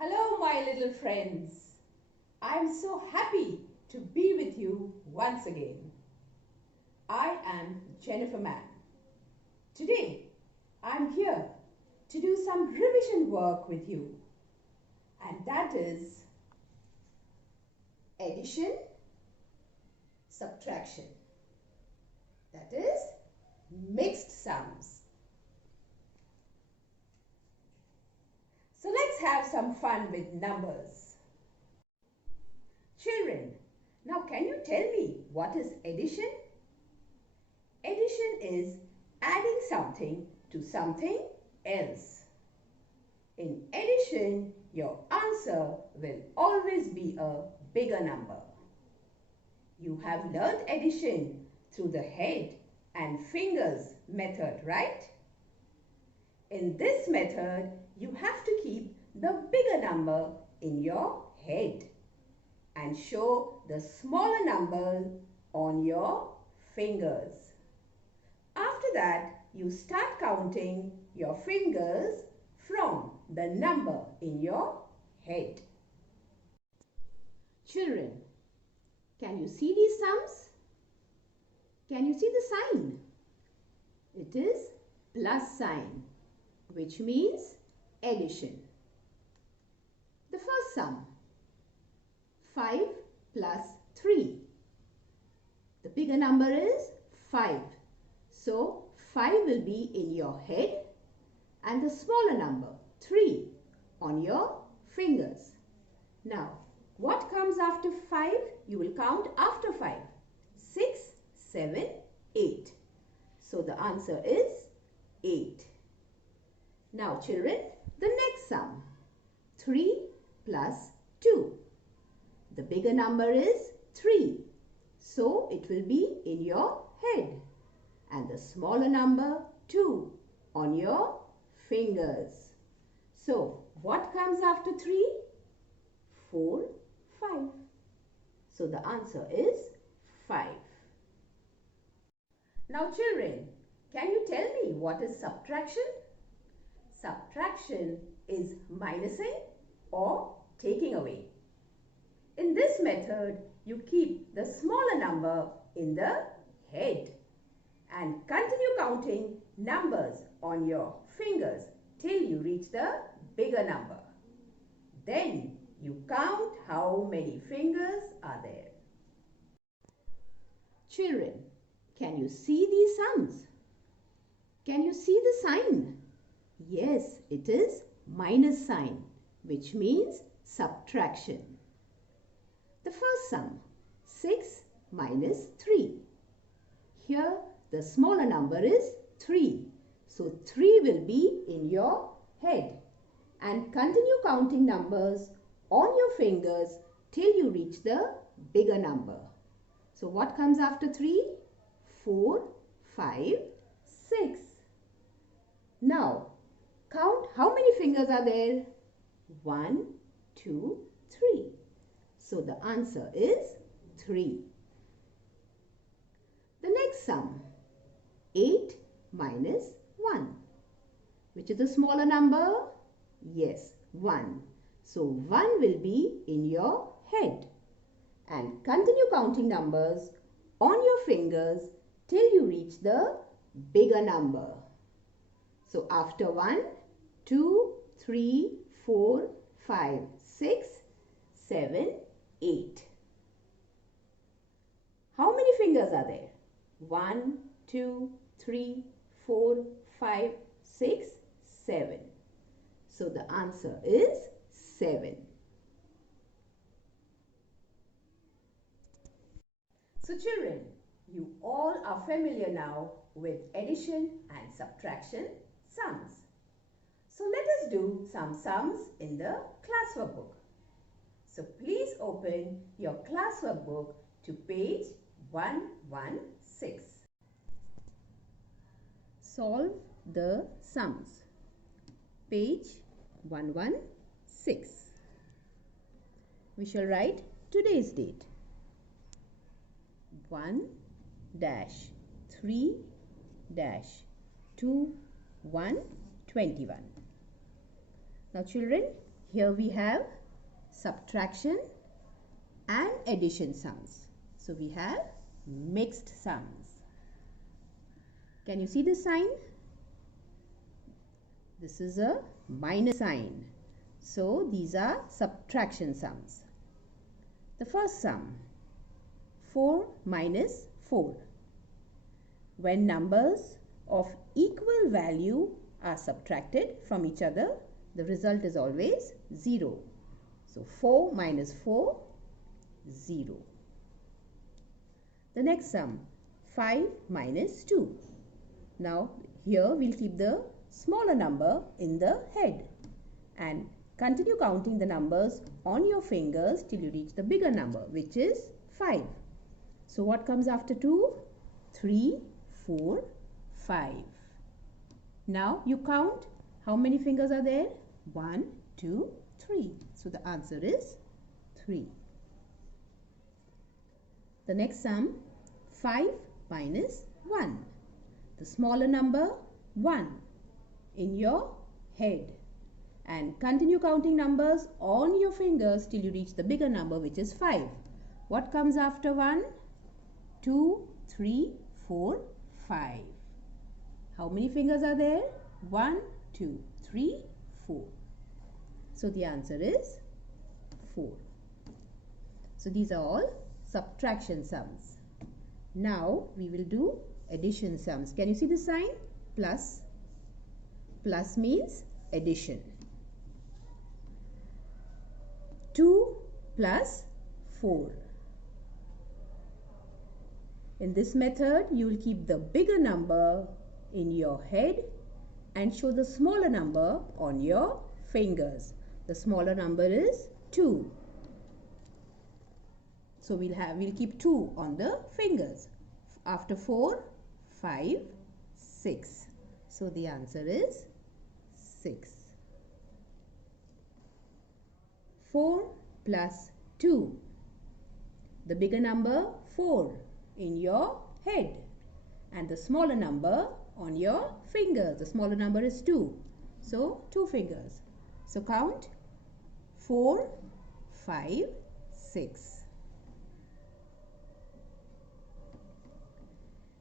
Hello, my little friends. I'm so happy to be with you once again. I am Jennifer Mann. Today, I'm here to do some revision work with you, and that is addition, subtraction. That is mixed sums. So let's have some fun with numbers. Children, now can you tell me what is addition? Addition is adding something to something else. In addition, your answer will always be a bigger number. You have learned addition through the head and fingers method, right? In this method, you have to keep the bigger number in your head and show the smaller number on your fingers. After that, you start counting your fingers from the number in your head. Children, can you see these sums? Can you see the sign? It is plus sign, which means addition. The first sum, 5 plus 3. The bigger number is 5. So 5 will be in your head and the smaller number, 3, on your fingers. Now, what comes after 5? You will count after 5. 6, 7, 8. So the answer is 8. Now children, the next sum, 3 plus 2. The bigger number is 3. So it will be in your head. And the smaller number, 2, on your fingers. So what comes after 3? 4, 5. So the answer is 5. Now children, can you tell me what is subtraction? Subtraction is minusing or taking away. In this method, you keep the smaller number in the head and continue counting numbers on your fingers till you reach the bigger number. Then you count how many fingers are there. Children, can you see these sums? Can you see the sign? Yes, it is minus sign, which means subtraction. The first sum, 6 minus 3. Here, the smaller number is 3. So 3 will be in your head. And continue counting numbers on your fingers till you reach the bigger number. So what comes after 3? 4, 5, 6. Now, count how many fingers are there? 1, 2, 3. So the answer is 3. The next sum, 8 minus 1. Which is the smaller number? Yes, 1. So 1 will be in your head. And continue counting numbers on your fingers till you reach the bigger number. So after 1, 2, 3, 4, 5, 6, 7, 8. How many fingers are there? 1, 2, 3, 4, 5, 6, 7. So the answer is 7. So children, you all are familiar now with addition and subtraction sums. So let us do some sums in the classwork book. So please open your classwork book to page 116. Solve the sums. Page 116. We shall write today's date. 1-3-2-1-21. Now children, Here we have subtraction and addition sums. So we have mixed sums. Can you see the sign? This is a minus sign. So these are subtraction sums. The first sum, 4 minus 4. When numbers of equal value are subtracted from each other, the result is always 0. So 4 minus 4, 0. The next sum, 5 minus 2. Now here we'll keep the smaller number in the head and continue counting the numbers on your fingers till you reach the bigger number, which is 5. So what comes after 2? 3, 4, 5. Now you count how many fingers are there? 1, 2, 3. So the answer is 3. The next sum, 5 minus 1. The smaller number, 1 in your head. And continue counting numbers on your fingers till you reach the bigger number, which is 5. What comes after 1? 2, 3, 4, 5. How many fingers are there? 1, 2, 3, 4. So the answer is 4. So these are all subtraction sums. Now we will do addition sums. Can you see the sign? Plus. Plus means addition. 2 plus 4. In this method, you will keep the bigger number in your head and show the smaller number on your fingers. The smaller number is 2. So we'll keep 2 on the fingers. After 4, 5, 6. So the answer is 6. 4 plus 2. The bigger number 4 in your head and the smaller number on your fingers. The smaller number is 2. So 2 fingers. So count 4, 5, 6.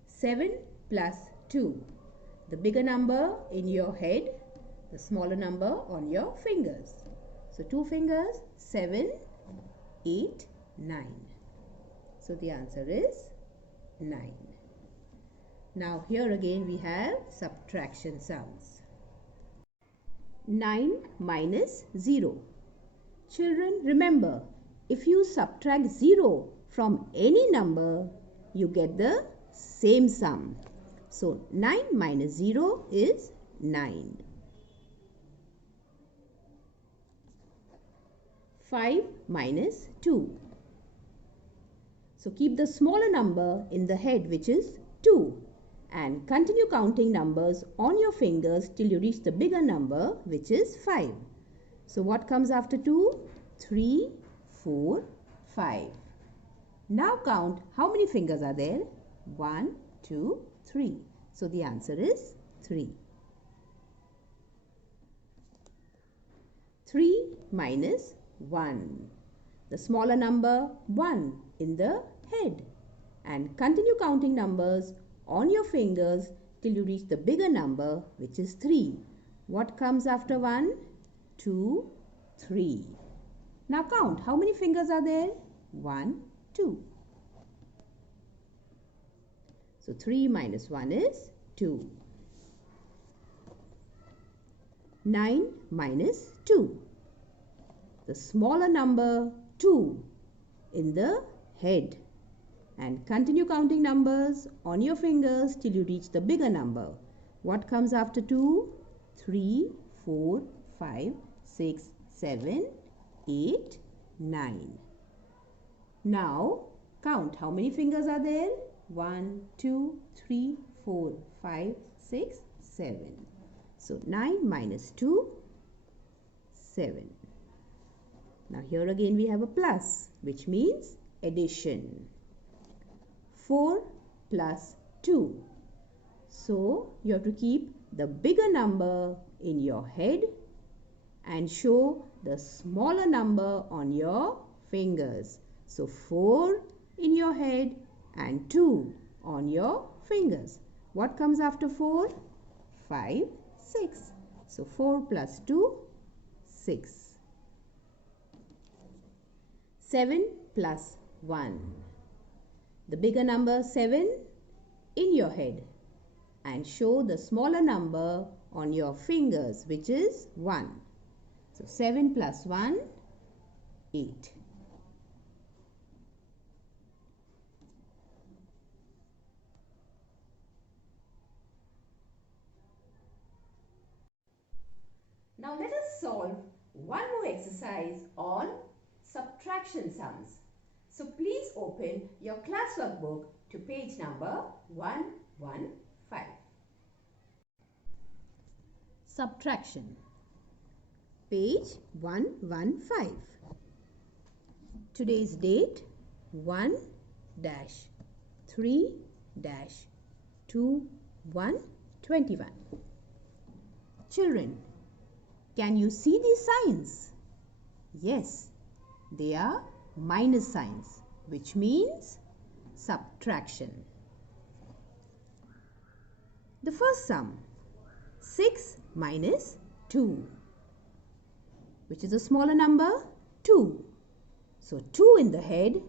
7 plus 2. The bigger number in your head, the smaller number on your fingers. So 2 fingers, 7, 8, 9. So the answer is 9. Now here again we have subtraction sums. 9 minus 0. Children, remember, if you subtract 0 from any number, you get the same sum. So 9 minus 0 is 9. 5 minus 2. So keep the smaller number in the head, which is 2, and continue counting numbers on your fingers till you reach the bigger number, which is 5. So what comes after 2? 3, 4, 5. Now count how many fingers are there? 1, 2, 3. So the answer is 3. 3 minus 1. The smaller number 1 in the head. And continue counting numbers on your fingers till you reach the bigger number, which is 3. What comes after 1? 2, 3. Now count how many fingers are there? 1, 2. So 3 minus 1 is 2. 9 minus 2. The smaller number 2 in the head. And continue counting numbers on your fingers till you reach the bigger number. What comes after 2? 3, 4, 5, 6, 7, 8, 9. Now count how many fingers are there? 1, 2, 3, 4, 5, 6, 7. So 9 minus 2, 7. Now here again we have a plus, which means addition. 4 plus 2. So you have to keep the bigger number in your head and show the smaller number on your fingers. So 4 in your head and 2 on your fingers. What comes after 4? 5, 6. So 4 plus 2, 6. 7 plus 1. The bigger number 7 in your head and show the smaller number on your fingers, which is 1. So 7 plus 1, 8. Now let us solve one more exercise on subtraction sums. So please open your classwork book to page number 115. Subtraction. Page 115. Today's date 1-3-2-1-21. Children, can you see these signs? Yes, they are minus signs, which means subtraction. The first sum, 6 minus 2, which is a smaller number, 2. So 2 in the head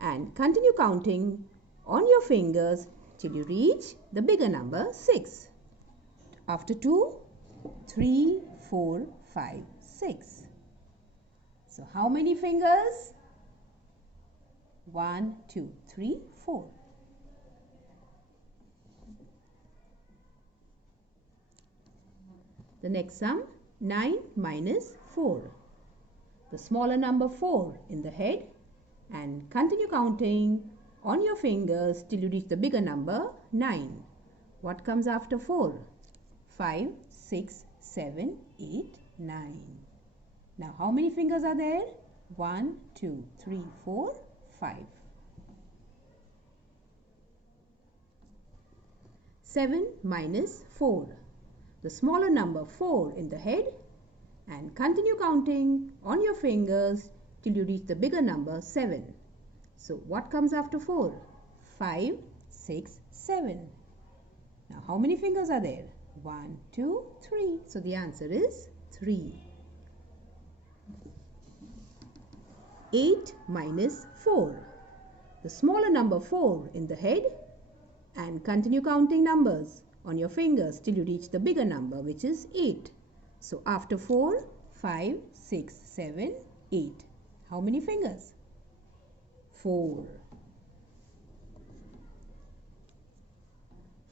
and continue counting on your fingers till you reach the bigger number, 6. After 2, 3, 4, 5, 6. So how many fingers? 1, 2, 3, 4. The next sum, 9 minus 4. The smaller number 4 in the head and continue counting on your fingers till you reach the bigger number, 9. What comes after 4? 5, 6, 7, 8, 9. Now how many fingers are there? 1, 2, 3, 4, 5. 7 minus 4. The smaller number 4 in the head and continue counting on your fingers till you reach the bigger number, 7. So what comes after 4? 5, 6, 7. Now how many fingers are there? 1, 2, 3. So the answer is 3. 8 minus 4. The smaller number 4 in the head and continue counting numbers on your fingers till you reach the bigger number, which is 8. So after 4, 5, 6, 7, 8. How many fingers? 4.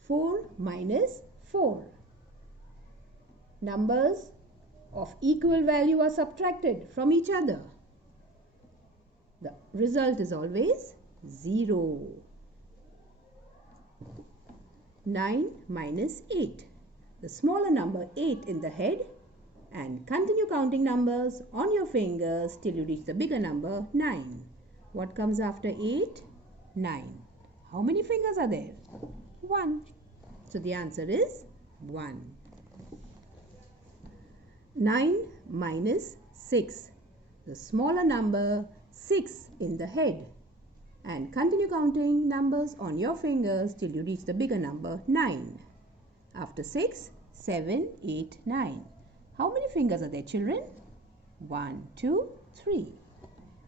4 minus 4. Numbers of equal value are subtracted from each other. The result is always 0. 9 minus 8. The smaller number 8 in the head and continue counting numbers on your fingers till you reach the bigger number, 9. What comes after 8? 9. How many fingers are there? 1. So the answer is 1. 9 minus 6. The smaller number 6 in the head and continue counting numbers on your fingers till you reach the bigger number, 9. After 6, 7, 8, 9. How many fingers are there, children? 1, 2, 3.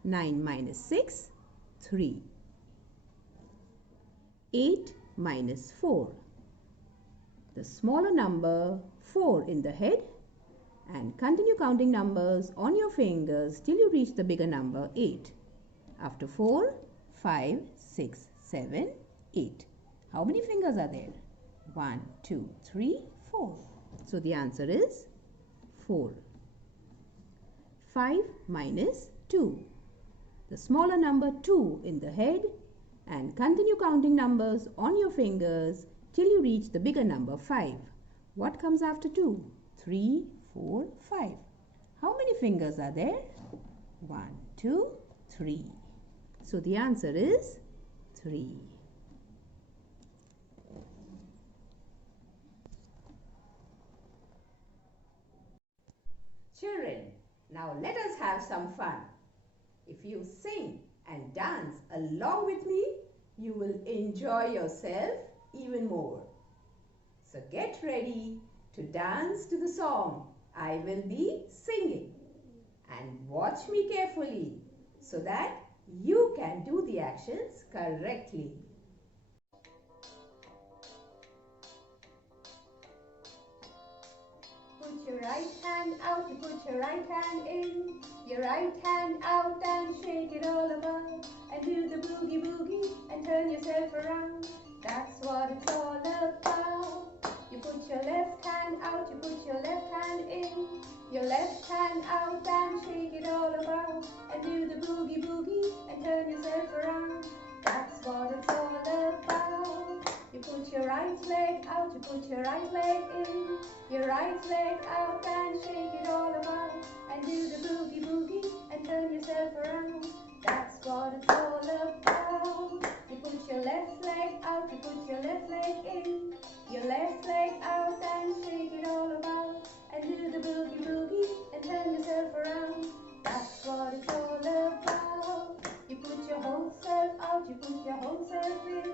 9 minus 6, 3. 8 minus 4. The smaller number 4 in the head and continue counting numbers on your fingers till you reach the bigger number, 8. After 4, 5, 6, 7, 8. How many fingers are there? 1, 2, 3, 4. So the answer is 4. 5 minus 2. The smaller number 2 in the head and continue counting numbers on your fingers till you reach the bigger number, 5. What comes after 2? 3, 4, 5. How many fingers are there? 1, 2, 3. So the answer is 3. Children, now let us have some fun. If you sing and dance along with me, you will enjoy yourself even more. So get ready to dance to the song I will be singing, and watch me carefully so that you can do the actions correctly. Put your right hand out, you put your right hand in, your right hand out and shake it all about, and do the boogie boogie and turn yourself around. That's what it's all about. You put your left hand out, you put your left hand in, your left hand out and shake it all about, and do the boogie boogie and turn yourself around. That's what it's all about. You put your right leg out, you put your right leg in, your right leg out and shake it all about, and do the boogie boogie and turn yourself around. That's what it's all about. You put your left leg out, you put your left leg in, your left leg out and shake it all about, and do the boogie boogie and turn yourself around. That's what it's all about. You put your whole self out, you put your whole self in,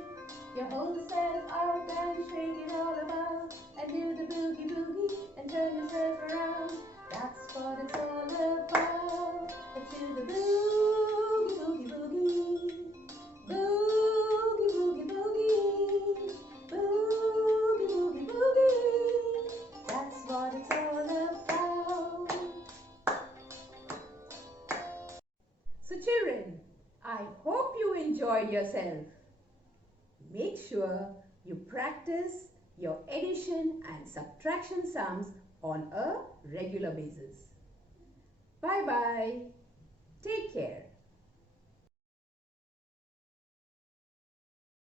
your whole self out and shake it all about, and do the boogie boogie and turn yourself around. That's what it's all about. Let's do the boogie boogie boogie, boogie boogie boogie, boogie boogie boogie. That's what it's all about. So children, I hope you enjoyed yourself. Make sure you practice your addition and subtraction sums on a regular basis. Bye bye. Take care.